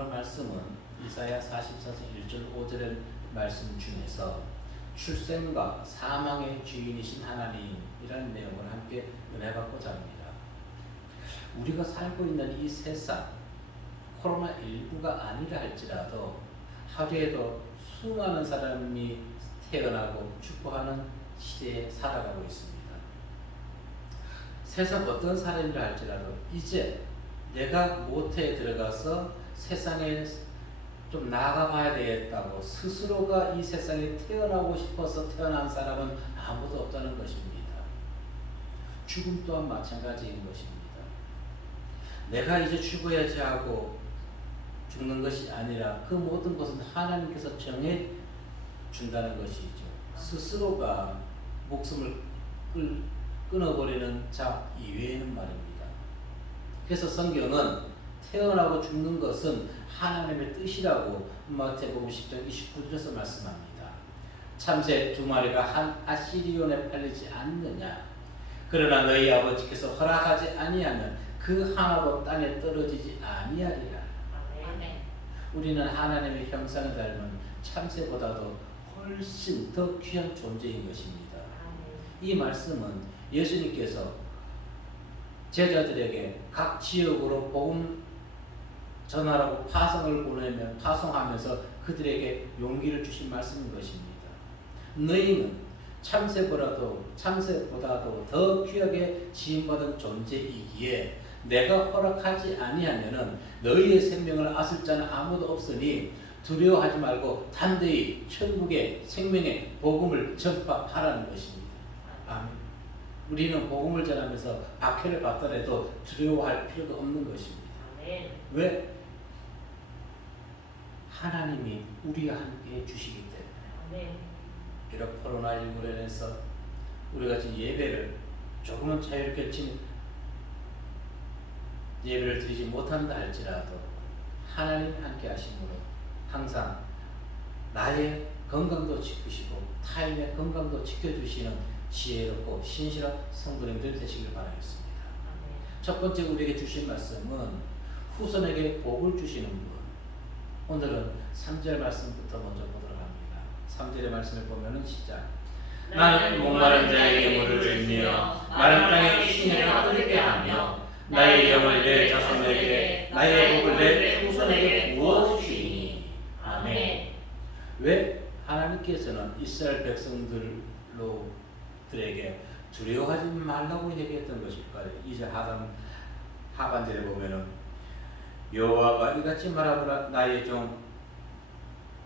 오늘 말씀은 이사야 44장 1절 5절의 말씀 중에서 출생과 사망의 주인이신 하나님이라는 내용을 함께 은혜 받고자 합니다. 우리가 살고 있는 이 세상, 코로나19가 아니라 할지라도 하루에도 수많은 사람이 태어나고 축복하는 시대에 살아가고 있습니다. 세상 어떤 사람이라 할지라도 이제 내가 모태에 들어가서 세상에 좀 나아가봐야 되겠다고 스스로가 이 세상에 태어나고 싶어서 태어난 사람은 아무도 없다는 것입니다. 죽음 또한 마찬가지인 것입니다. 내가 이제 죽어야지 하고 죽는 것이 아니라 그 모든 것은 하나님께서 정해 준다는 것이죠. 스스로가 목숨을 끊어버리는 자 이외에는 말입니다. 그래서 성경은 태어나고 죽는 것은 하나님의 뜻이라고 마태복음 10장 29절에서 말씀합니다. 참새 두 마리가 한 아시리온에 팔리지 않느냐. 그러나 너희 아버지께서 허락하지 아니하면 그 하나도 땅에 떨어지지 아니하리라. 우리는 하나님의 형상을 닮은 참새보다도 훨씬 더 귀한 존재인 것입니다. 이 말씀은 예수님께서 제자들에게 각 지역으로 복음 전하라고 파송하면서 그들에게 용기를 주신 말씀인 것입니다. 너희는 참새보다도 더 귀하게 지음받은 존재이기에 내가 허락하지 아니하면은 너희의 생명을 앗을 자는 아무도 없으니 두려워하지 말고 담대히 천국의 생명의 복음을 전파하라는 것입니다. 아멘. 우리는 복음을 전하면서 박해를 받더라도 두려워할 필요가 없는 것입니다. 아멘. 왜? 하나님이 우리와 함께 주시기 때문에. 아멘. 비록 코로나19로 인해서 우리가 지금 예배를 조금은 자유롭게 예배를 드리지 못한다 할지라도 하나님 함께 하심으로 항상 나의 건강도 지키시고 타인의 건강도 지켜주시는 지혜롭고 신실한 성도님들 되시길 바라겠습니다. 첫 번째 우리에게 주신 말씀은 후손에게 복을 주시는 분. 오늘은 3절 말씀부터 먼저 보도록 합니다. 3절의 말씀을 보면은 시작. 나는 목마른 자에게 물을 주며 마른 땅에 신을 얻게 하며 나의 영을 내 자손에게 나의 복을 내 후손에게 부어주시니. 아멘. 왜 하나님께서는 이스라엘 백성들에게 두려워하지 말라고 얘기했던 것일까요? 이제 하반절에 보면은 여호와가 이같이 말하더라. 나의 종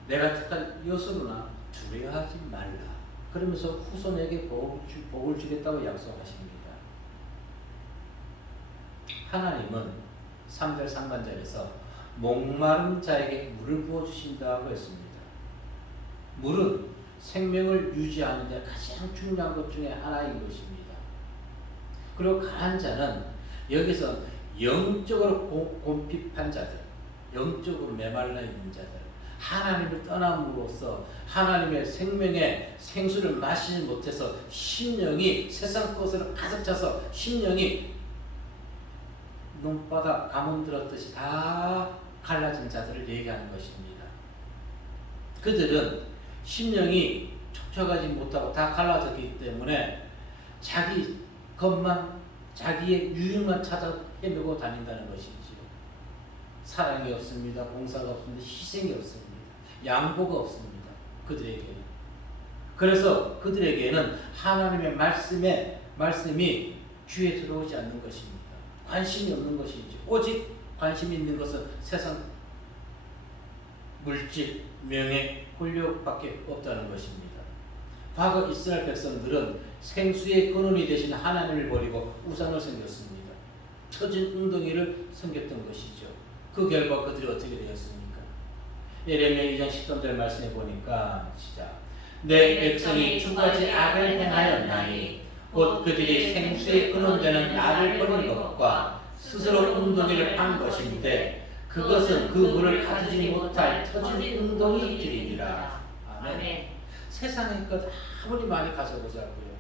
내가 택한 여호수아나 두려워하지 말라. 그러면서 후손에게 복을 주겠다고 약속하십니다. 하나님은 3절 상반절에서 목마른 자에게 물을 부어주신다고 했습니다. 물은 생명을 유지하는 데 가장 중요한 것 중에 하나인 것입니다. 그리고 가난 자는 여기서 영적으로 곰핍한 자들, 영적으로 메말라 있는 자들, 하나님을 떠남으로써 하나님의 생명의 생수를 마시지 못해서 심령이 세상 것으로 가득 차서 심령이 눈바닥 가뭄 들었듯이 다 갈라진 자들을 얘기하는 것입니다. 그들은 심령이 촉촉하지 못하고 다 갈라졌기 때문에 자기 것만 자기의 유익만 찾아 헤매고 다닌다는 것이지요. 사랑이 없습니다. 봉사가 없습니다. 희생이 없습니다. 양보가 없습니다. 그들에게는. 그래서 그들에게는 하나님의 말씀이 귀에 들어오지 않는 것입니다. 관심이 없는 것이죠. 오직 관심이 있는 것은 세상 물질, 명예, 권력밖에 없다는 것입니다. 과거 이스라엘 백성들은 생수의 근원이 되신 하나님을 버리고 우상을 섬겼습니다. 터진 웅덩이를 섬겼던 것이죠. 그 결과 그들이 어떻게 되었습니까? 예레미야 2장 13절 말씀해 보니까 시작. 내 백성이 두 가지 악을 행하였나니 곧 그들이 생수의 근원되는 나를 버린 것과 스스로 웅덩이를 판 것인데 그것은 그 물을 가두지 못할 터진 웅덩이들이니라. 아멘. 세상의 것 아무리 많이 가져보자고요.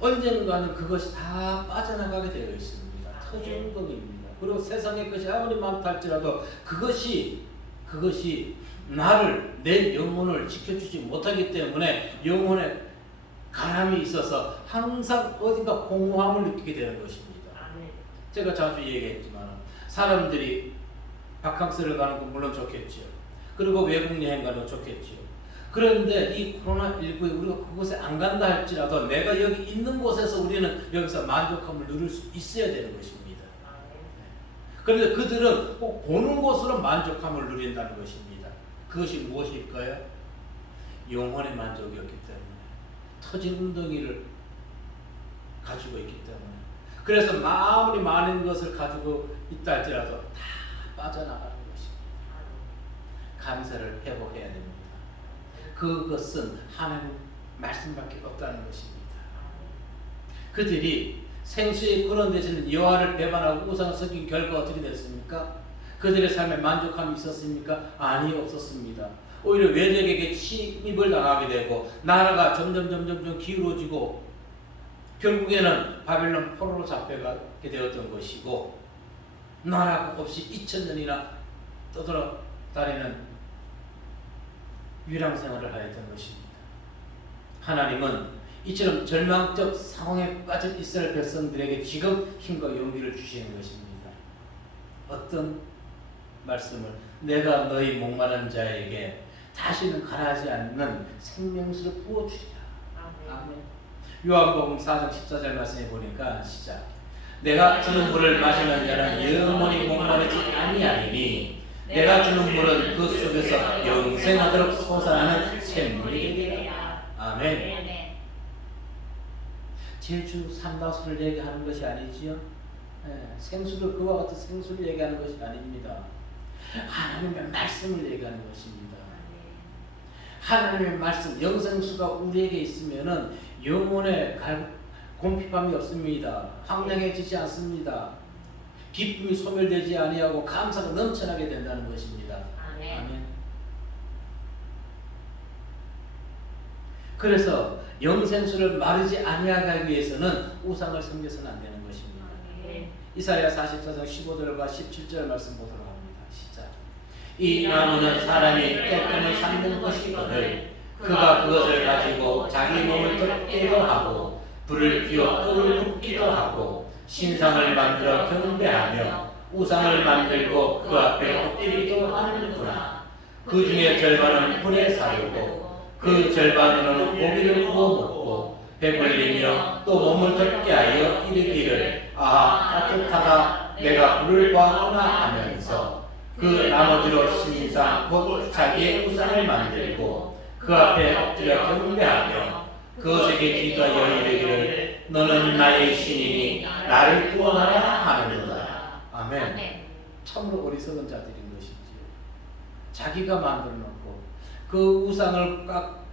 언젠가는 그것이 다 빠져나가게 되어 있습니다. 터진 웅덩이입니다. 그리고 세상의 것이 아무리 많다 할지라도 그것이 그것이 나를 내 영혼을 지켜주지 못하기 때문에 영혼에 가람이 있어서 항상 어딘가 공허함을 느끼게 되는 것입니다. 제가 자주 얘기했지만 사람들이 바캉스를 가는 건 물론 좋겠죠. 그리고 외국 여행 가는 건 좋겠죠. 그런데 이 코로나19에 우리가 그곳에 안 간다 할지라도 내가 여기 있는 곳에서 우리는 여기서 만족함을 누릴 수 있어야 되는 것입니다. 그런데 그들은 꼭 보는 곳으로 만족함을 누린다는 것입니다. 그것이 무엇일까요? 영혼의 만족이었기 때문에, 터진 웅덩이를 가지고 있기 때문에, 그래서 아무리 많은 것을 가지고 있다 할지라도 다 빠져나가는 것입니다. 감사를 회복해야 됩니다. 그것은 하나님 말씀밖에 없다는 것입니다. 그들이 생수의 근원 되시는 여호와를 배반하고 우상을 섬긴 결과 어떻게 됐습니까? 그들의 삶에 만족함이 있었습니까? 아니, 없었습니다. 오히려 외적에게 침입을 당하게 되고 나라가 점점 기울어지고 결국에는 바벨론 포로로 잡혀가게 되었던 것이고 나라 없이 2000년이나 떠돌아다니는 유랑 생활을 하였던 것입니다. 하나님은 이처럼 절망적 상황에 빠진 이스라엘 백성들에게 지금 힘과 용기를 주시는 것입니다. 어떤 말씀을? 내가 너희 목마른 자에게 다시는 가라하지 않는 생명수를 부어주리라. 아멘. 요한복음 4장 14절 말씀에 보니까 시작. 내가 주는 물을 마시는 자는 영원히 목마르지 아니하리니 내가 주는 물은 그 속에서 영생하도록 솟아나는 샘물이 되리라. 아멘. 제주 삼다수를 얘기하는 것이 아니지요. 생수를 그와 같은 생수를 얘기하는 것이 아닙니다. 하나님의 말씀을 얘기하는 것입니다. 하나님의 말씀, 영생수가 우리에게 있으면은 영혼에 곰핍함이 없습니다. 황량해지지 않습니다. 기쁨이 소멸되지 아니하고 감사가 넘쳐나게 된다는 것입니다. 아멘. 그래서 영생수를 마르지 아니하게 하기 위해서는 우상을 섬겨서는 안 되는 것입니다. 이사야 44장 15절과 17절 말씀 보도록 합니다. 시작. 이 나무는 사람이 깨끗을 삼는 것이거늘 그가 그것을 가지고 자기 몸을 덮기도 하고 불을 피워 떡을 굽기도 하고 신상을 만들어 경배하며 우상을 만들고 그 앞에 엎드리기도 하는구나. 그 중에 절반은 불에 사르고 그 절반으로는 고기를 구워 먹고 배불리며 또 몸을 덮게 하여 이르기를 따뜻하다 내가 불을 구하거나 하면서 그 나머지로 신상 곧 자기의 우상을 만들고 그 앞에 엎드려 경배하며 그것에게 기도하여 이르기를 너는 나의 신이니 나를 구원하라 하느니라. 아멘. 참으로 어리석은 자들인 것이지요. 자기가 만들어 놓고 그 우상을 꽉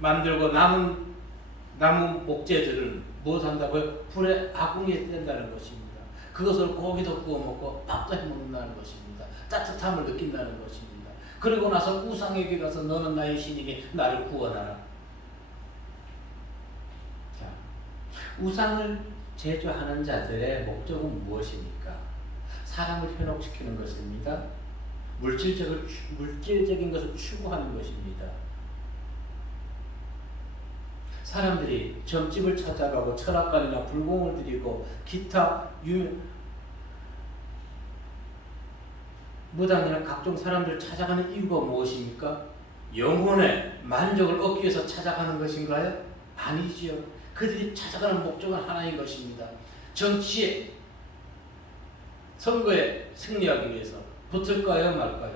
만들고 남은 목재들을 무엇한다고요? 불에 아궁이에 뗀다는 것입니다. 그것을 고기도 구워 먹고 밥도 해 먹는다는 것입니다. 따뜻함을 느낀다는 것입니다. 그리고 나서 우상에게 가서 너는 나의 신이니 나를 구원하라. 자, 우상을 제조하는 자들의 목적은 무엇입니까? 사람을 현혹시키는 것입니다. 물질적인 것을 추구하는 것입니다. 사람들이 점집을 찾아가고 철학관이나 불공을 드리고 기타 무당이나 각종 사람들을 찾아가는 이유가 무엇입니까? 영혼의 만족을 얻기 위해서 찾아가는 것인가요? 아니지요. 그들이 찾아가는 목적은 하나인 것입니다. 정치에, 선거에 승리하기 위해서 붙을까요 말까요?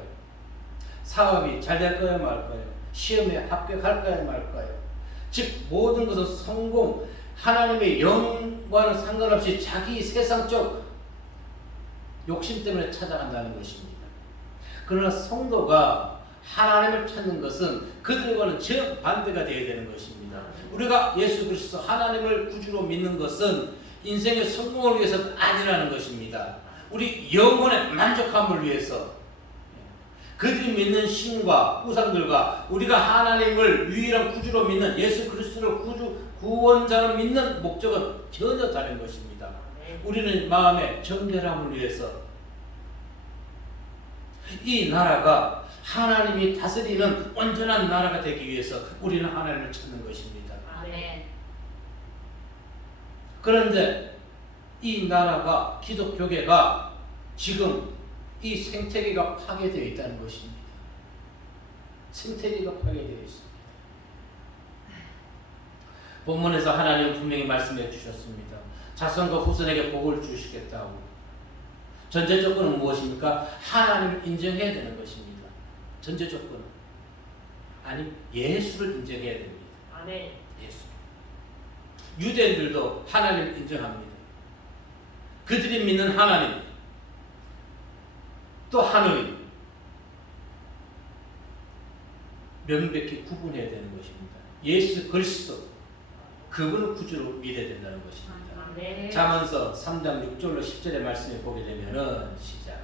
사업이 잘 될까요 말까요? 시험에 합격할까요 말까요? 즉 모든 것은 성공, 하나님의 영과는 상관없이 자기 세상적 욕심 때문에 찾아간다는 것입니다. 그러나 성도가 하나님을 찾는 것은 그들과는 정반대가 되어야 되는 것입니다. 우리가 예수 그리스도 하나님을 구주로 믿는 것은 인생의 성공을 위해서 아니라는 것입니다. 우리 영혼의 만족함을 위해서, 그들이 믿는 신과 우상들과 우리가 하나님을 유일한 구주로 믿는 예수 그리스도를 구원자로 믿는 목적은 전혀 다른 것입니다. 우리는 마음의 정결함을 위해서, 이 나라가 하나님이 다스리는 온전한 나라가 되기 위해서 우리는 하나님을 찾는 것입니다. 아멘. 그런데 이 나라가 기독교계가 지금 이 생태계가 파괴되어 있다는 것입니다. 생태계가 파괴되어 있습니다. 본문에서 하나님은 분명히 말씀해 주셨습니다. 자손과 후손에게 복을 주시겠다고. 전제 조건은 무엇입니까? 하나님을 인정해야 되는 것입니다. 전제 조건은. 아니, 예수를 인정해야 됩니다. 아멘. 예수. 유대인들도 하나님을 인정합니다. 그들이 믿는 하나님, 또 하느님, 명백히 구분해야 되는 것입니다. 예수 그리스도, 그분을 구주로 믿어야 된다는 것입니다. 아멘. 잠언서 3장 6절로 10절의 말씀에 보게 되면은 시작.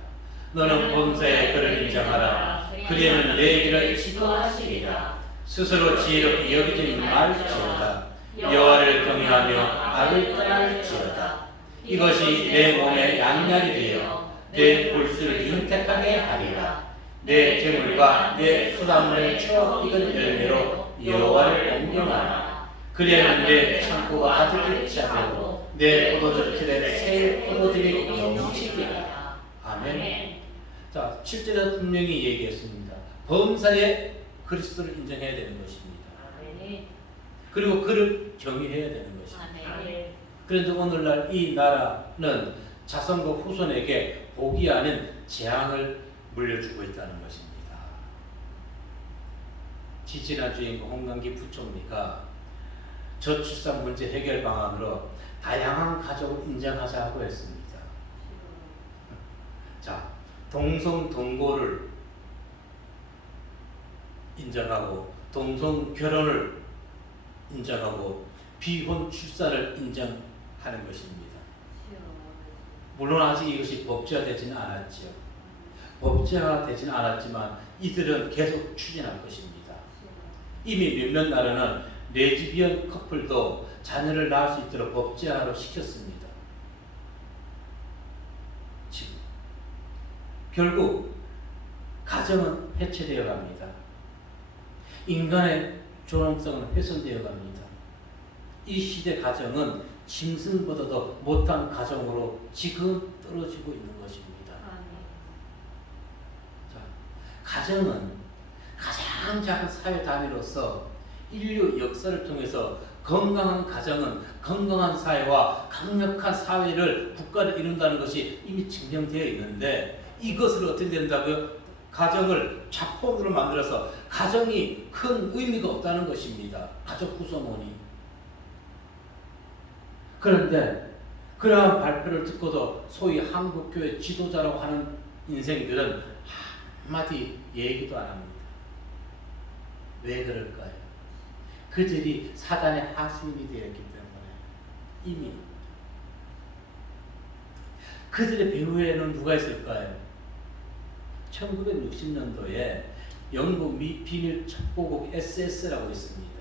너는 범사에 그를 인정하라. 그리하면 내 길을 지도하시리라. 스스로 지혜롭게 여기지 말지어다. 여호와를 경외하며 악을 떠날지어다. 이것이 내 몸에 양약이 되어 내 골수를 윤택하게 하리라. 내 재물과 내 수산물의 추억 익은 열매로 여호와를 공경하라. 그리하면 내 창고가 가득히 차고 내 포도주 틀에 새 포도즙이 넘치리라. 아멘. 자, 7절에 분명히 얘기했습니다. 범사에 그리스도를 인정해야 되는 것입니다. 아멘. 그리고 그를 경외해야 되는 것입니다. 아멘. 그런데 오늘날 이 나라는 자손과 후손에게 복이 아닌 재앙을 물려주고 있다는 것입니다. 지지난주에 홍남기 부총리가 저출산 문제 해결 방안으로 다양한 가족을 인정하자고 했습니다. 자, 동성 동거를 인정하고 동성 결혼을 인정하고 비혼 출산을 인정하는 것입니다. 물론 아직 이것이 법제화되지는 않았죠. 법제화되지는 않았지만 이들은 계속 추진할 것입니다. 이미 몇몇 나라는 레즈비언 커플도 자녀를 낳을 수 있도록 법제화로 시켰습니다. 지금 결국 가정은 해체되어 갑니다. 인간의 존엄성은 훼손되어 갑니다. 이 시대 가정은 짐승보다도 못한 가정으로 지금 떨어지고 있는 것입니다. 자, 가정은 가장 작은 사회 단위로서 인류 역사를 통해서 건강한 가정은 건강한 사회와 강력한 사회를 국가를 이룬다는 것이 이미 증명되어 있는데 이것을 어떻게 된다고요? 가정을 자본으로 만들어서 가정이 큰 의미가 없다는 것입니다. 가족 구성원이. 그런데 그러한 발표를 듣고도 소위 한국교회 지도자라고 하는 인생들은 한마디 얘기도 안 합니다. 왜 그럴까요? 그들이 사단의 하수인이 되었기 때문에 이미 그들의 배후에는 누가 있을까요? 1960년도에 영국 비밀 첩보국 SS라고 있습니다.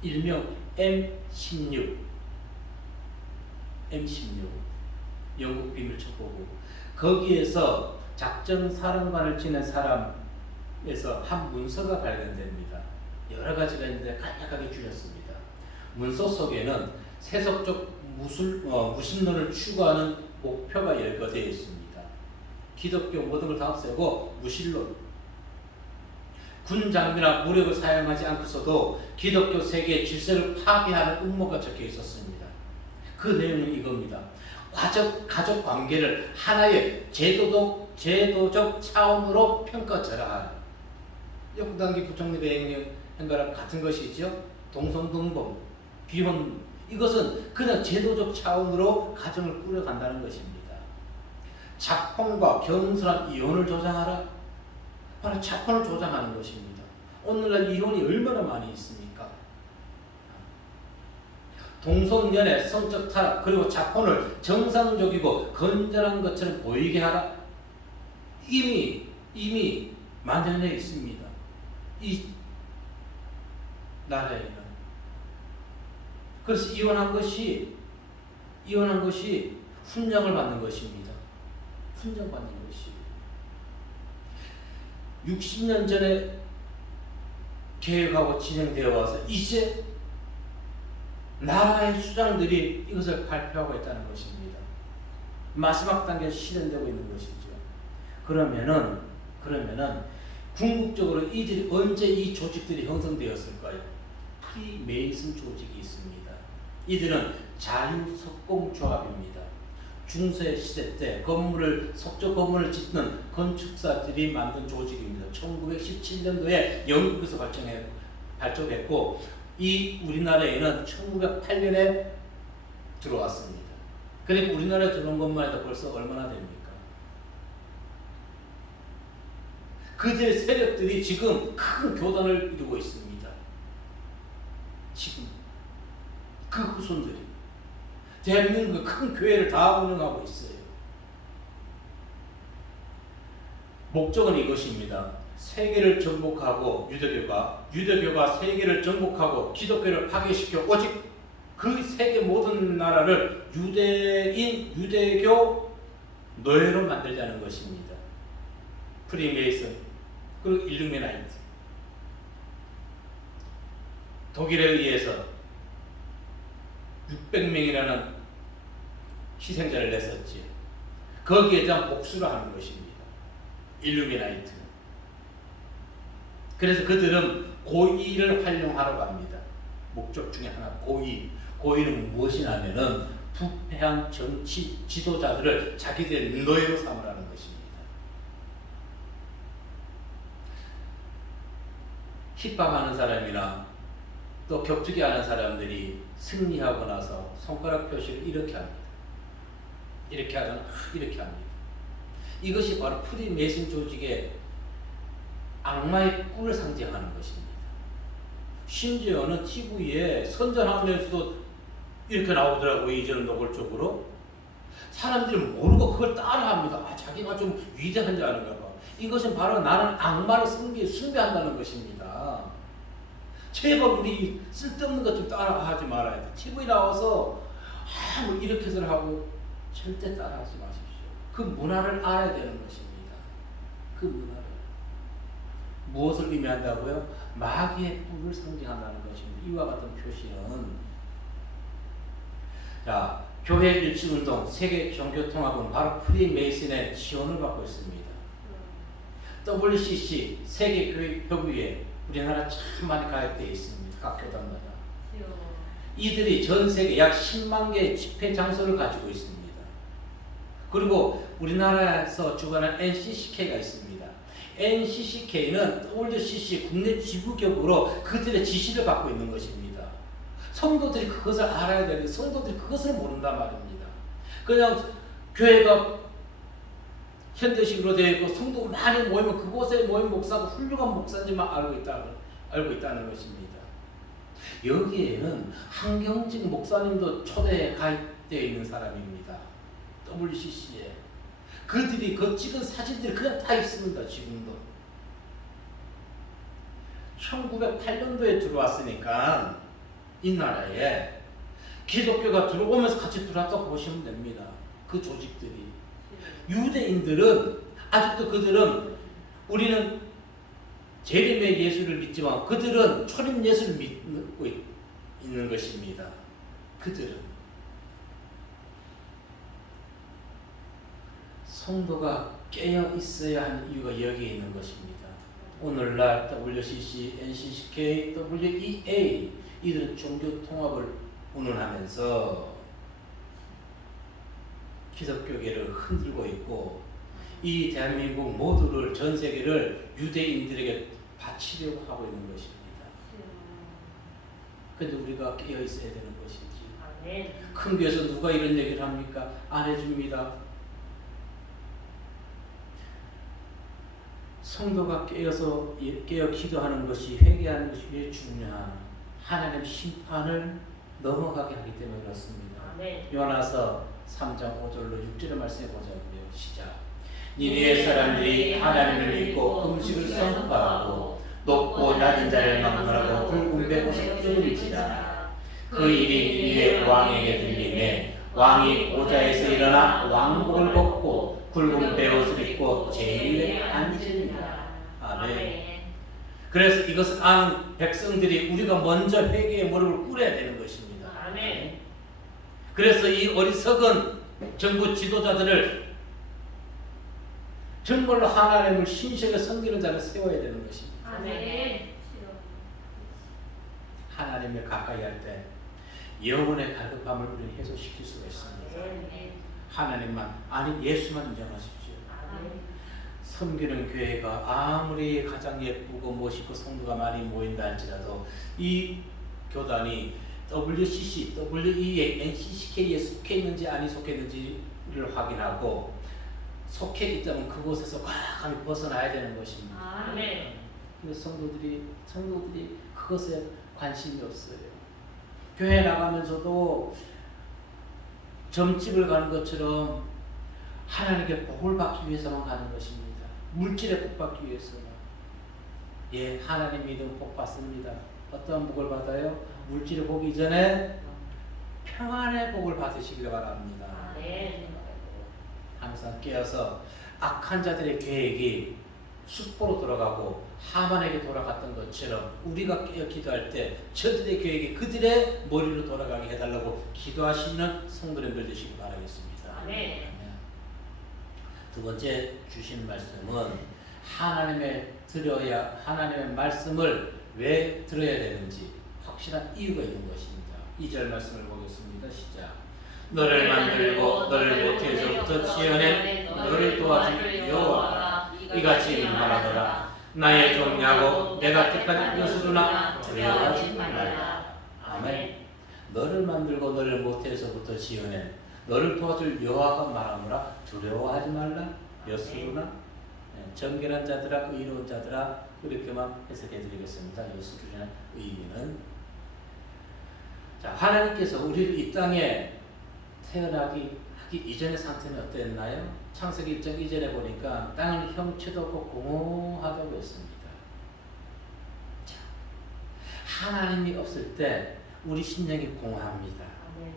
일명 M16 영국 비밀 첩보국. 거기에서 작전사령관을 지낸 사람에서 한 문서가 발견됩니다. 여러 가지가 있는데 간략하게 줄였습니다. 문서 속에는 세속적 무신론을 추구하는 목표가 열거되어 있습니다. 기독교 모든 걸 다 없애고 무신론, 군 장비나 무력을 사용하지 않고서도 기독교 세계의 질서를 파괴하는 음모가 적혀 있었습니다. 그 내용은 이겁니다. 가족 관계를 하나의 제도적 차원으로 평가절하하는 홍남기 부총리가 한 거랑 같은 것이죠. 동성동범, 비혼, 이것은 그냥 제도적 차원으로 가정을 꾸려간다는 것입니다. 자폰과 겸손한 이혼을 조장하라. 바로 자폰을 조장하는 것입니다. 오늘날 이혼이 얼마나 많이 있습니까? 동성연애, 성적 타락, 그리고 자폰을 정상적이고 건전한 것처럼 보이게 하라. 이미 만연해 있습니다. 이 나라에는. 그래서 이혼한 것이 훈장을 받는 것입니다. 훈장받는 것이. 60년 전에 계획하고 진행되어 와서 이제 나라의 수장들이 이것을 발표하고 있다는 것입니다. 마지막 단계에 실현되고 있는 것이죠. 그러면은 궁극적으로 이들이 언제 이 조직들이 형성되었을까요? 프리메이슨 조직이 있습니다. 이들은 자유석공조합입니다. 중세 시대 때 석조 건물을 짓는 건축사들이 만든 조직입니다. 1917년도에 영국에서 발족했고 이 우리나라에는 1908년에 들어왔습니다. 그러니까 우리나라에 들어온 것만 해도 벌써 얼마나 됩니까? 그들의 세력들이 지금 큰 교단을 이루고 있습니다. 지금 그 후손들이 대한민국의 큰 교회를 다 운영하고 있어요. 목적은 이것입니다. 세계를 정복하고 유대교가 세계를 정복하고 기독교를 파괴시켜 오직 그 세계 모든 나라를 유대교 노예로 만들자는 것입니다. 프리메이슨 그리고 일루미나이트. 독일에 의해서 600명이라는 희생자를 냈었지. 거기에 대한 복수를 하는 것입니다. 일루미나이트. 그래서 그들은 고의를 활용하러 갑니다. 목적 중에 하나 고의는 무엇이냐면은 부패한 정치 지도자들을 자기들의 노예로 삼으라는 것입니다. 핍박하는 사람이나 또 격투기 하는 사람들이 승리하고 나서 손가락 표시를 이렇게 합니다. 이렇게 하거나 이렇게 합니다. 이것이 바로 프리메이슨 조직의 악마의 꿀을 상징하는 것입니다. 심지어는 TV에 선전하면서도 이렇게 나오더라고요. 이제는 노골적으로. 사람들이 모르고 그걸 따라합니다. 자기가 좀 위대한 줄 아는가 봐. 이것은 바로 나는 악마를 숭배한다는 것입니다. 제발 우리 쓸데없는 것 좀 따라하지 말아야 돼. TV 나와서 뭐 이렇게들 하고 절대 따라하지 마십시오. 그 문화를 알아야 되는 것입니다. 그 문화를. 무엇을 의미한다고요? 마귀의 뿔을 상징한다는 것입니다. 이와 같은 표시는 자, 교회 일치운동, 세계 종교통합은 바로 프리메이슨의 지원을 받고 있습니다. WCC, 세계교회협의회, 우리나라 참 많이 가입되어 있습니다. 각 교단마다. 이들이 전 세계 약 10만 개의 집회 장소를 가지고 있습니다. 그리고 우리나라에서 주관하는 NCCK가 있습니다. NCCK는 WCC 국내 지부격으로 그들의 지시를 받고 있는 것입니다. 성도들이 그것을 알아야 되는데 성도들이 그것을 모른단 말입니다. 그냥 교회가 현대식으로 되어 있고 성도 많이 모이면 그곳에 모인 목사가 훌륭한 목사님만 알고 있다는 것입니다. 여기에는 한경직 목사님도 초대에 가입되어 있는 사람입니다. WCC에. 그들이 그 찍은 사진들이 그냥 다 있습니다. 지금도. 1908년도에 들어왔으니까 이 나라에 기독교가 들어오면서 같이 들어왔다고 보시면 됩니다. 그 조직들이. 유대인들은 아직도 그들은 우리는 재림의 예수를 믿지만 그들은 초림 예수를 믿고 있는 것입니다. 그들은 성도가 깨어 있어야 하는 이유가 여기에 있는 것입니다. 오늘날 WCC, NCCK, WEA 이들은 종교 통합을 운운하면서 기독교계를 흔들고 있고 이 대한민국 모두를 전 세계를 유대인들에게 바치려고 하고 있는 것입니다. 근데 우리가 깨어 있어야 되는 것이지. 큰 교회에서 누가 이런 얘기를 합니까? 안 해줍니다. 성도가 깨어 기도하는 것이 회개하는 것이 왜 중요하나? 하나님 심판을 넘어가게 하기 때문에 그렇습니다. 요한아서 3장 5절로 6절의 말씀해 보자고요. 시작. 니느웨 사람들이 하나님을 믿고 음식을 선포하고 높고 낮은 자를 막론하고 붉은 배옷을 입을지라. 그 일이 니느웨 왕에게 들리매 왕이 보좌에서 일어나 왕복을 벗고 굵은 배옷을 입고 제일에 앉으리라. 아멘. 그래서 이것을 아는 백성들이 우리가 먼저 회개의 무릎을 꿇어야 되는 것입니다. 아멘. 그래서 이 어리석은 정부 지도자들을 정말로 하나님을 신실하게 섬기는 자를 세워야 되는 것입니다. 아멘. 하나님을 가까이 할 때 영혼의 갈급함을 우리는 해소시킬 수가 있습니다. 아멘. 하나님만, 아니 예수만 인정하십시오. 아멘. 섬기는 교회가 아무리 가장 예쁘고 멋있고 성도가 많이 모인다 할지라도 이 교단이 WCC, WEA, NCCK에 속해 있는지 아니 속해 있는지를 확인하고 속해 있다면 그곳에서 과감히 벗어나야 되는 것입니다. 아멘. 근데 성도들이 그것에 관심이 없어요. 교회 나가면서도 점집을 가는 것처럼 하나님께 복을 받기 위해서만 가는 것입니다. 물질의 복 받기 위해서만. 예, 하나님 믿음 복 받습니다. 어떠한 복을 받아요? 물질의 복이 이전에 평안의 복을 받으시길 바랍니다. 아멘. 항상 깨어서 악한 자들의 계획이 숲으로 돌아가고 하만에게 돌아갔던 것처럼 우리가 깨어 기도할 때 저들의 계획이 그들의 머리로 돌아가게 해달라고 기도하시는 성도님들 되시기 바라겠습니다. 아멘. 두 번째 주신 말씀은 하나님의 말씀을 왜 들어야 되는지 확실한 이유가 있는 것입니다. 2절 말씀을 보겠습니다. 시작. 너를 만들고 너를 모태에서부터 지어낸 너를 도와줄 여호와가 이같이 말하더라. 나의 종 야곱 내가 택한 요술으나 두려워하지 말라. 아멘. 너를 만들고 너를 모태에서부터 지어낸 너를 도와줄 여호와가 말하노라. 두려워하지 말라. 요술으나 정결한 자들아 의로운 자들아 그렇게만 해석해 드리겠습니다. 요술이라는 의미는 자, 하나님께서 우리를 이 땅에 태어나기 하기 이전의 상태는 어땠나요? 창세기 1장 이전에 보니까 땅은 형체도 없고 공허하다고 했습니다. 자, 하나님이 없을 때 우리 심령이 공허합니다. 아멘.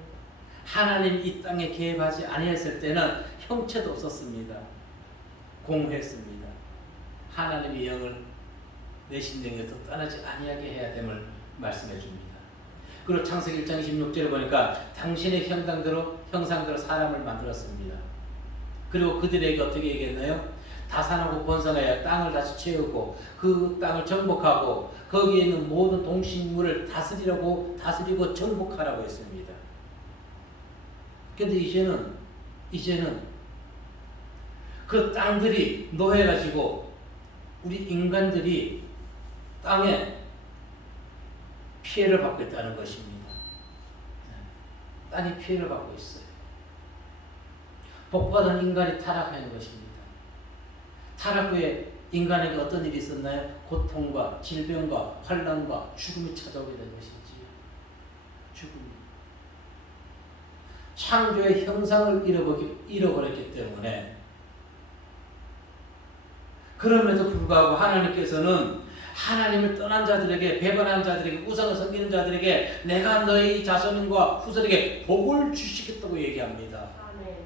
하나님 이 땅에 개입하지 아니했을 때는 형체도 없었습니다. 공허했습니다. 하나님의 영을 내 심령에서 떠나지 아니하게 해야 됨을 말씀해 줍니다. 그리고 창세기 1장 26절에 보니까 당신의 형상대로 사람을 만들었습니다. 그리고 그들에게 어떻게 얘기했나요? 다산하고 번성하여 땅을 다시 채우고 그 땅을 정복하고 거기에 있는 모든 동식물을 다스리고 정복하라고 했습니다. 근데 이제는 그 땅들이 노예가지고 우리 인간들이 땅에 피해를 받고 있다는 것입니다. 땅이 피해를 받고 있어요. 복받은 인간이 타락하는 것입니다. 타락 후에 인간에게 어떤 일이 있었나요? 고통과 질병과 환난과 죽음이 찾아오게 된 것이지요. 죽음이. 창조의 형상을 잃어버렸기 때문에 그럼에도 불구하고 하나님께서는 하나님을 떠난 자들에게 배반한 자들에게 우상을 섬기는 자들에게 내가 너희 자손과 후손에게 복을 주시겠다고 얘기합니다. 아멘.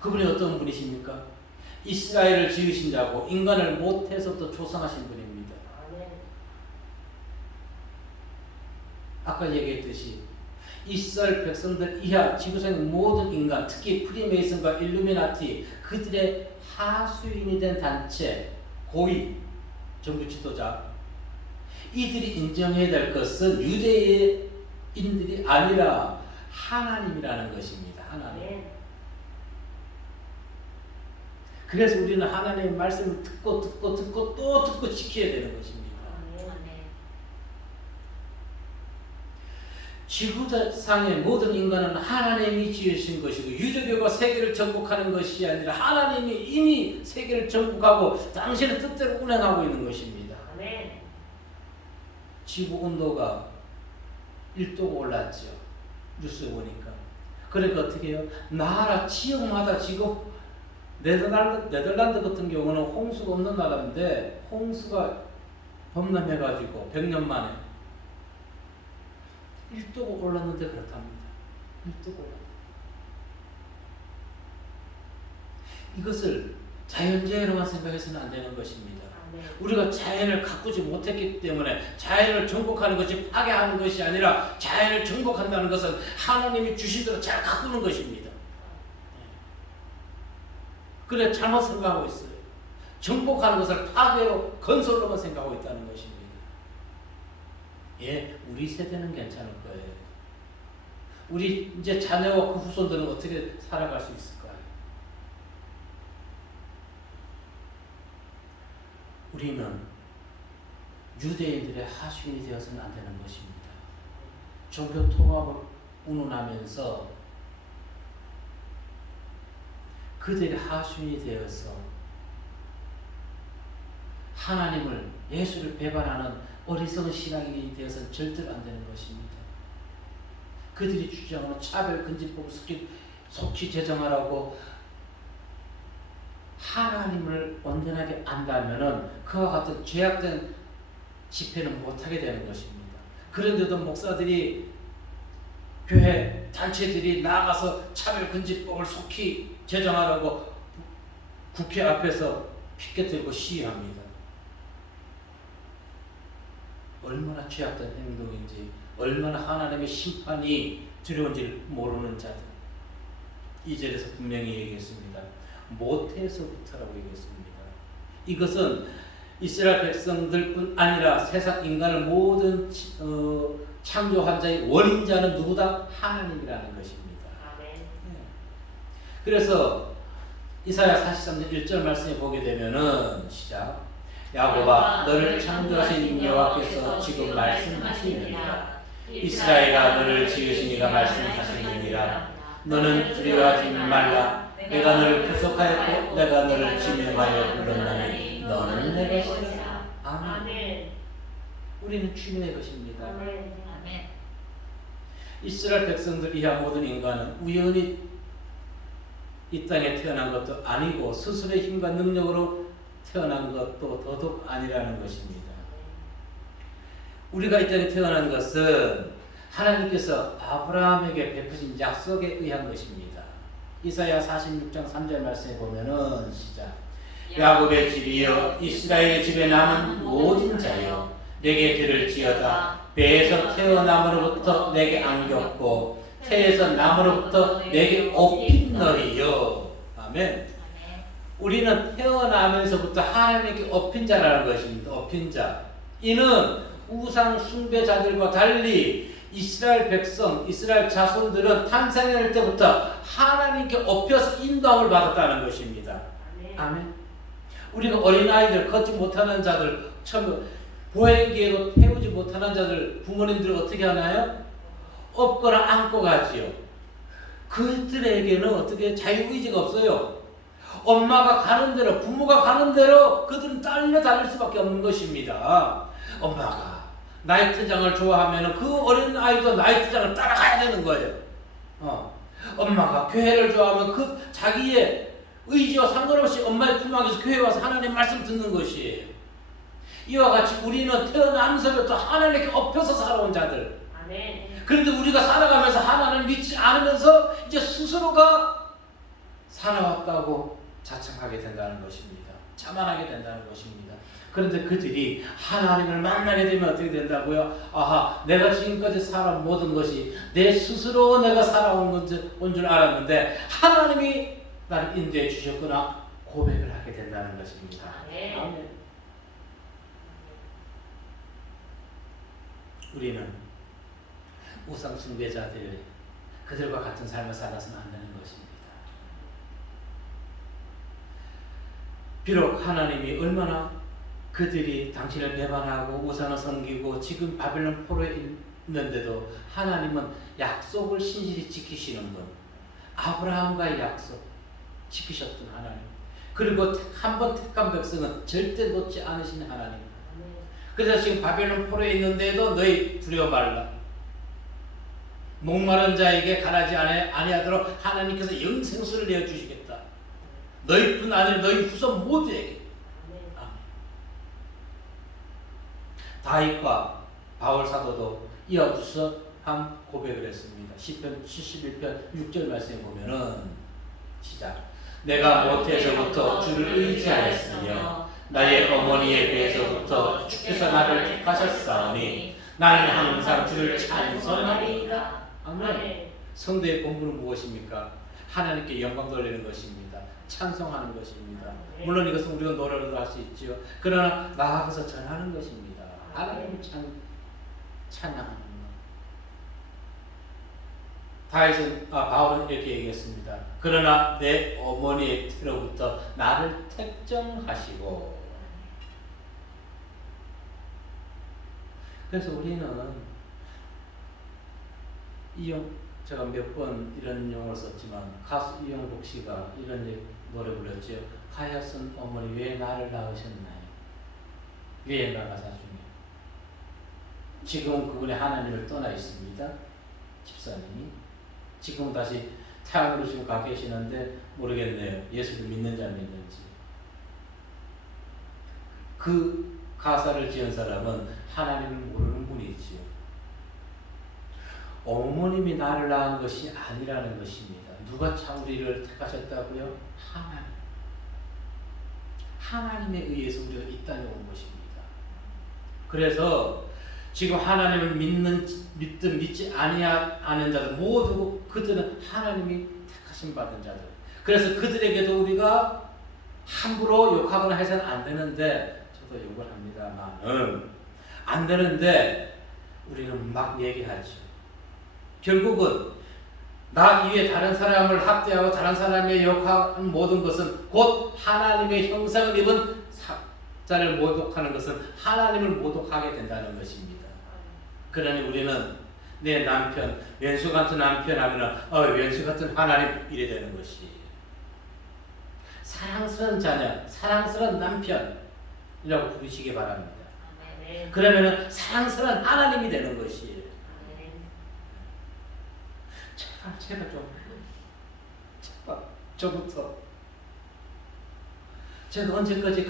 그분이 어떤 분이십니까? 이스라엘을 지으신 자고 인간을 모태에서부터 조성하신 분입니다. 아멘. 아까 얘기했듯이 이스라엘 백성들 이하 지구상의 모든 인간, 특히 프리메이슨과 일루미나티 그들의 하수인이 된 단체, 고위, 정부 지도자 이들이 인정해야 될 것은 유대인들이 아니라 하나님이라는 것입니다. 하나님. 아멘. 그래서 우리는 하나님의 말씀을 듣고 또 듣고 지켜야 되는 것입니다. 아멘. 지구상의 모든 인간은 하나님이 지으신 것이고 유대교가 세계를 정복하는 것이 아니라 하나님이 이미 세계를 정복하고 당신의 뜻대로 운행하고 있는 것입니다. 아멘. 지구온도가 1도가 올랐죠. 뉴스에 보니까. 그러니까 어떻게 해요? 나라 지역마다 지금 네덜란드 같은 경우는 홍수가 없는 나라인데 홍수가 범람해가지고 100년 만에 1도가 올랐는데 그렇답니다. 1도가 올랐는데. 이것을 자연재해로만 생각해서는 안 되는 것입니다. 아멘. 우리가 자연을 가꾸지 못했기 때문에 자연을 정복하는 것이 파괴하는 것이 아니라 자연을 정복한다는 것은 하나님이 주신 대로 잘 가꾸는 것입니다. 그래 잘못 생각하고 있어요. 정복하는 것을 파괴로 건설로만 생각하고 있다는 것입니다. 예, 우리 세대는 괜찮을 거예요. 우리 이제 자녀와 그 후손들은 어떻게 살아갈 수 있을까요? 우리는 유대인들의 하수인이 되어서는 안 되는 것입니다. 종교 통합을 운운하면서 그들의 하수인이 되어서 하나님을 예수를 배반하는 어리석은 신앙인이 되어서는 절대로 안 되는 것입니다. 그들이 주장하는 차별 금지법을 속히 제정하라고 하나님을 온전하게 안다면은 그와 같은 죄악된 집회는 못하게 되는 것입니다. 그런데도 목사들이 교회 단체들이 나가서 차별금지법을 속히 제정하라고 국회 앞에서 피켓 들고 시위합니다. 얼마나 죄악된 행동인지, 얼마나 하나님의 심판이 두려운지 모르는 자들. 2절에서 분명히 얘기했습니다. 모태에서부터라고 얘기했습니다. 이것은 이스라엘 백성들뿐 아니라 세상 인간을 모든 창조한 자의 원인자는 누구다? 하나님이라는 것입니다. 아멘. 그래서 이사야 43장 1절 말씀에 보게 되면은 시작. 야곱아 너를 창조하신 여호와께서 지금 말씀하시느니라. 이스라엘아 너를 지으신 이가 말씀하시느니라. 너는 두려워하지 말라. 내가 너를 구속하였고 내가 너를 지명하여 불렀나니 너는 내 것이라. 아멘. 우리는 주님의 것입니다. 아멘. 이스라엘 백성들 이하 모든 인간은 우연히 이 땅에 태어난 것도 아니고 스스로의 힘과 능력으로 태어난 것도 더더욱 아니라는 것입니다. 우리가 이 땅에 태어난 것은 하나님께서 아브라함에게 베푸신 약속에 의한 것입니다. 이사야 46장 3절 말씀에 보면은 시작. 야곱의 집이여 이스라엘의 집에 남은 모든 자여 내게 들을지어다. 배에서 태어남으로부터 내게 안겼고 태에서 남으로부터 내게 업힌 너희여. 아멘. 우리는 태어나면서부터 하나님께 업힌 자라는 것입니다. 업힌 자. 이는 우상 숭배자들과 달리 이스라엘 백성, 이스라엘 자손들은 탄생할 때부터 하나님께 업혀서 인도함을 받았다는 것입니다. 아멘. 우리가 어린아이들, 걷지 못하는 자들, 보행기에도 태우지 못하는 자들, 부모님들이 어떻게 하나요? 업거나 안고 가지요. 그들에게는 어떻게 자유의지가 없어요. 엄마가 가는 대로, 부모가 가는 대로 그들은 딸려 달릴 수밖에 없는 것입니다. 엄마가 나이트장을 좋아하면 그 어린 아이도 나이트장을 따라가야 되는 거예요. 엄마가 교회를 좋아하면 그 자기의 의지와 상관없이 엄마의 품 안에서 교회에 와서 하나님 말씀 듣는 것이에요. 이와 같이 우리는 태어나면서부터 하나님께 업혀서 살아온 자들. 아멘. 그런데 우리가 살아가면서 하나님을 믿지 않으면서 이제 스스로가 살아왔다고 자청하게 된다는 것입니다. 자만하게 된다는 것입니다. 그런데 그들이 하나님을 만나게 되면 어떻게 된다고요? 아하, 내가 지금까지 살아온 모든 것이 내 스스로 내가 살아온 줄 알았는데 하나님이 나를 인도해 주셨구나 고백을 하게 된다는 것입니다. 아멘. 우리는 우상 숭배자들 그들과 같은 삶을 살아서는 안 되는 것입니다. 비록 하나님이 얼마나 그들이 당신을 배반하고 우상을 섬기고 지금 바벨론 포로에 있는데도 하나님은 약속을 신실히 지키시는 분, 아브라함과의 약속 지키셨던 하나님, 그리고 한 번 택한 백성은 절대 놓지 않으신 하나님. 그래서 지금 바벨론 포로에 있는데도 너희 두려워 말라. 목마른 자에게 가라지 아니하도록 하나님께서 영생수를 내어주시겠다. 너희뿐 아니라 너희 후손 모두에게. 아멘. 다윗과 바울 사도도 이와 유사한 고백을 했습니다. 시편 71편 6절 말씀에 보면은 시작. 내가 모태에서부터 주를 의지하였으며 나의 어머니의 배에서부터 주께서 나를 택하셨사오니 나는 항상 주를 찬송하리이다. 아멘. 성도의 본분은 무엇입니까? 하나님께 영광 돌리는 것입니다. 찬송하는 것입니다. 물론 이것은 우리가 노래로도 할 수 있지요. 그러나 나아가서 전하는 것입니다. 하나님을 찬양하는 것. 바울은 이렇게 얘기했습니다. 그러나 내 어머니의 태로부터 나를 택정하시고. 그래서 우리는 제가 몇 번 이런 용어를 썼지만 가수 이영복 씨가 이런 노래 불렀죠. 가야선 어머니 왜 나를 낳으셨나요? 리엘라 가사 중에. 지금 그분이 하나님을 떠나 있습니다. 집사님이. 지금 다시 태양으로 지금 가 계시는데 모르겠네요. 예수를 믿는지 안 믿는지. 그 가사를 지은 사람은 하나님을 모르는 분이지요. 어머님이 나를 낳은 것이 아니라는 것입니다. 누가 참 우리를 택하셨다고요? 하나님에 의해서 우리가 이 땅에 온 것입니다. 그래서 지금 하나님을 믿든 믿지 아니하는 자들 모두 그들은 하나님이 택하신 받은 자들. 그래서 그들에게도 우리가 함부로 욕하거나 해서는 안 되는데, 저도 욕을 합니다만 안 되는데 우리는 막 얘기하죠. 결국은 나 이외에 다른 사람을 학대하고 다른 사람의 욕하는 모든 것은 곧 하나님의 형상을 입은 자를 모독하는 것은 하나님을 모독하게 된다는 것입니다. 그러니 우리는 내 남편, 왼수 같은 남편 하면 왼수 같은 하나님 이래 되는 것이. 사랑스러운 자녀, 사랑스러운 남편이라고 부르시기 바랍니다. 그러면 사랑스러운 하나님이 되는 것이에요. 제발 저부터 제가 언제까지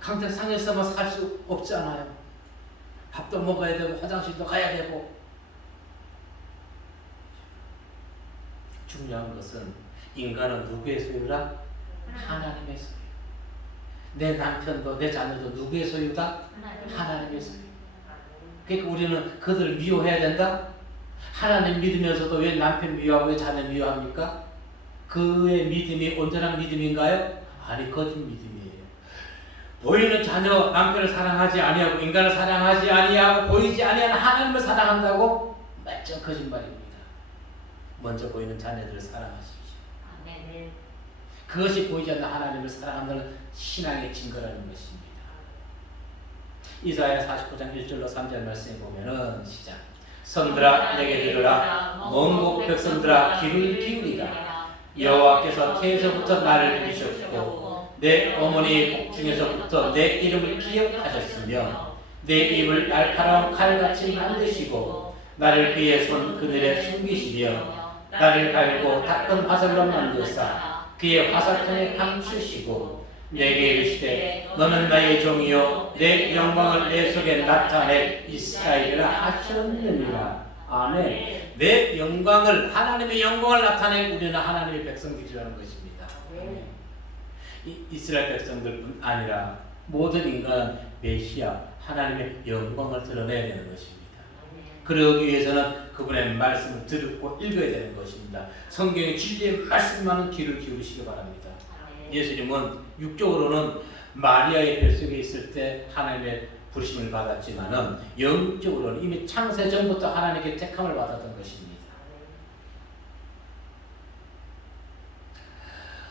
강대상에서만 살 수 없잖아요. 밥도 먹어야 되고 화장실도 가야 되고. 중요한 것은 인간은 누구의 소유라? 하나님의 소유. 내 남편도 내 자녀도 누구의 소유다? 하나님의 소유. 그러니까 우리는 그들을 미워해야 된다? 하나님 믿으면서도 왜 남편 미워하고 왜 자녀 미워합니까? 그의 믿음이 온전한 믿음인가요? 아니, 거짓 믿음이에요. 보이는 자녀, 남편을 사랑하지 아니하고 인간을 사랑하지 아니하고 보이지 아니하는 하나님을 사랑한다고? 완전 거짓말입니다. 먼저 보이는 자녀들을 사랑하십시오. 그것이 보이지 않는 하나님을 사랑한다는 신앙의 증거라는 것입니다. 이사야 49장 1절로 3절 말씀에 보면은 시작. 성들아 내게 들으라. 먼 백성들아 귀를 기울이라. 여호와께서 태에서부터 나를 부르셨고 내 어머니의 복중에서부터 내 이름을 기억하셨으며 내 입을 날카로운 칼같이 만드시고 나를 그의 손 그늘에 숨기시며 나를 갈고 닦은 화살로 만드사 그의 화살통에 감추시고 내게 이르시되 너는 나의 종이요 내 영광을 내 속에 나타낼 이스라엘이라 하셨느니라. 아멘. 내 영광을, 하나님의 영광을 나타낼 우리는 하나님의 백성들이라는 것입니다. 이스라엘 백성들뿐 아니라 모든 인간은 메시아 하나님의 영광을 드러내야 되는 것입니다. 그러기 위해서는 그분의 말씀을 듣고 읽어야 되는 것입니다. 성경의 진리의 말씀만은 귀를 기울이시기 바랍니다. 예수님은 육적으로는 마리아의 뱃속에 있을 때 하나님의 부르심을 받았지만은 영적으로는 이미 창세 전부터 하나님께 택함을 받았던 것입니다.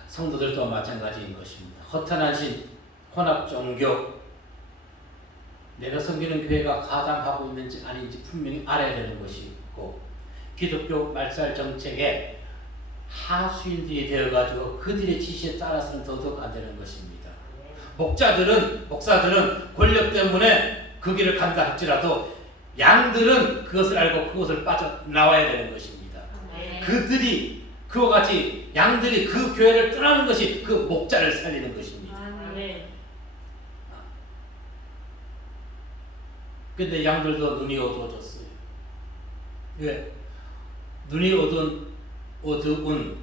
성도들도 마찬가지인 것입니다. 허탄한 신, 혼합 종교, 내가 섬기는 교회가 가담하고 있는지 아닌지 분명히 알아야 되는 것이 있고, 기독교 말살 정책에 하수인들이 되어가지고 그들의 지시에 따라서는 더더욱 안 되는 것입니다. 목사들은 권력 때문에 그 길을 간다 할지라도 양들은 그것을 알고 그것을 빠져나와야 되는 것입니다. 그들이 그와 같이 양들이 그 교회를 떠나는 것이 그 목자를 살리는 것입니다. 근데 양들도 눈이 어두워졌어요. 왜? 눈이 어두운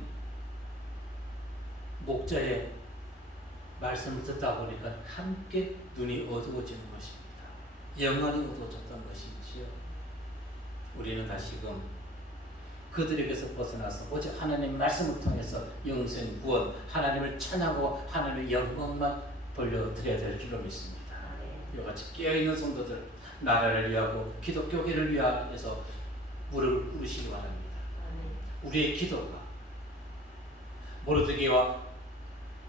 목자의 말씀을 듣다 보니까 함께 눈이 어두워지는 것입니다. 영안이 어두워졌던 것이지요. 우리는 다시금 그들에게서 벗어나서 오직 하나님의 말씀을 통해서 영생 구원, 하나님을 찬양하고 하나님의 영광만 돌려드려야 될 줄로 믿습니다. 이와 같이 깨어있는 성도들, 나라를 위하고 기독교계를 위하여서 무릎을 꿇으시기 바랍니다. 우리의 기도가 모르드게와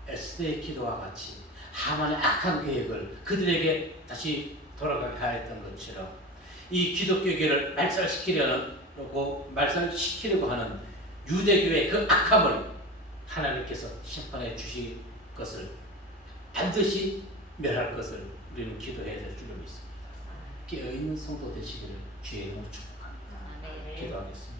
에스더의 기도와 같이 하만의 악한 계획을 그들에게 다시 돌아가게 하였던 것처럼 이 기독교계를 말살시키려고 하는 유대교의 그 악함을 하나님께서 심판해 주실 것을 반드시 멸할 것을 우리는 기도해야 될 줄로 믿습니다. 깨어있는 성도 되시기를 주의 이름으로 축복합니다. 기도하겠습니다.